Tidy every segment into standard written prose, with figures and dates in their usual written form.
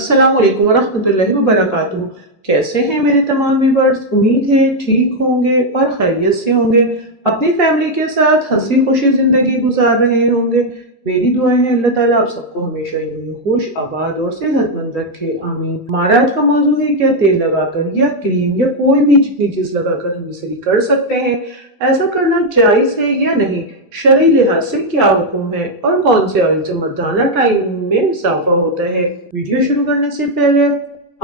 अस्सलाम वालेकुम वरहमतुल्लाहि वबरकातुहू। कैसे हैं मेरे तमाम व्यूअर्स? उम्मीद है ठीक होंगे और खैरियत से होंगे, अपनी फैमिली के साथ हंसी खुशी जिंदगी गुजार रहे होंगे। मेरी दुआ है अल्लाह ताला आप सबको हमेशा यूं ही खुश आबाद और सेहतमंद रखे, आमीन। हमारा आज का मौजू है क्या तेल लगाकर या क्रीम या कोई भी चिकनी चीज लगाकर हम इसरी कर सकते हैं? ऐसा करना जायज है या नहीं? शरई लिहाज से क्या हुक्म है और कौन से ऑयल से मर्दाना टाइम में इजाफा होता है? वीडियो शुरू करने से पहले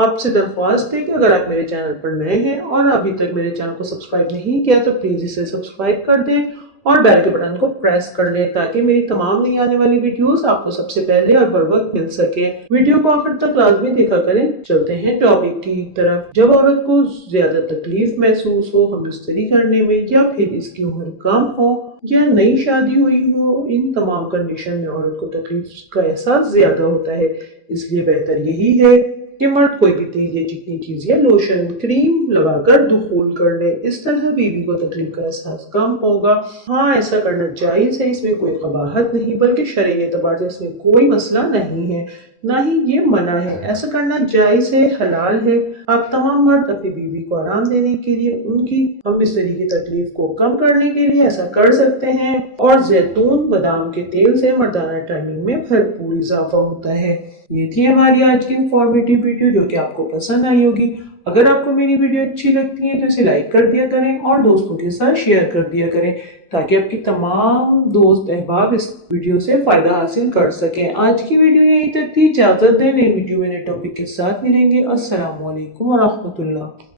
आपसे दरख्वास्त है कि अगर आप मेरे चैनल पर नए हैं और अभी तक मेरे चैनल को सब्सक्राइब नहीं किया तो प्लीज इसे सब्सक्राइब कर दें और बेल के बटन को प्रेस कर लें ताकि मेरी तमाम नई आने वाली वीडियोस आपको सबसे पहले और बर वक्त मिल सके। वीडियो को आखिर तक लाजमी देखा करें। चलते हैं टॉपिक की तरफ। जब औरत को ज्यादा तकलीफ महसूस हो हम इस्त्री करने में, या फिर इसकी उम्र कम हो या नई शादी हुई हो, इन तमाम कंडीशन में औरत को तकलीफ का एहसास ज्यादा होता है। इसलिए बेहतर यही है कि मर्द कोई भी तेल या चिकनी चीज या लोशन क्रीम लगाकर दुखूल कर ले। इस तरह बीवी को तकलीफ का एहसास कम होगा। हाँ, ऐसा करना जायज है, इसमें कोई कबाहत नहीं, बल्कि शरई एतबार से इसमें कोई मसला नहीं है, ना ही ये मना है। ऐसा करना जायज है, हलाल है। आप तमाम मर्द अपनी बीवी को आराम देने के लिए, उनकी हम बिस्तरी की तकलीफ को कम करने के लिए ऐसा कर सकते हैं। और जैतून बादाम के तेल से मर्दाना टाइमिंग में भरपूर इजाफा होता है। ये थी हमारी आज की इंफॉर्मेटिव वीडियो जो कि आपको पसंद आई होगी। अगर आपको मेरी वीडियो अच्छी लगती है तो इसे लाइक कर दिया करें और दोस्तों के साथ शेयर कर दिया करें ताकि आपकी तमाम दोस्त अहबाब इस वीडियो से फायदा हासिल कर सकें। आज की वीडियो यहीं तक थी। इजाजत दें, नई वीडियो में नए टॉपिक के साथ मिलेंगे। अस्सलाम वालेकुम व रहमतुल्लाह।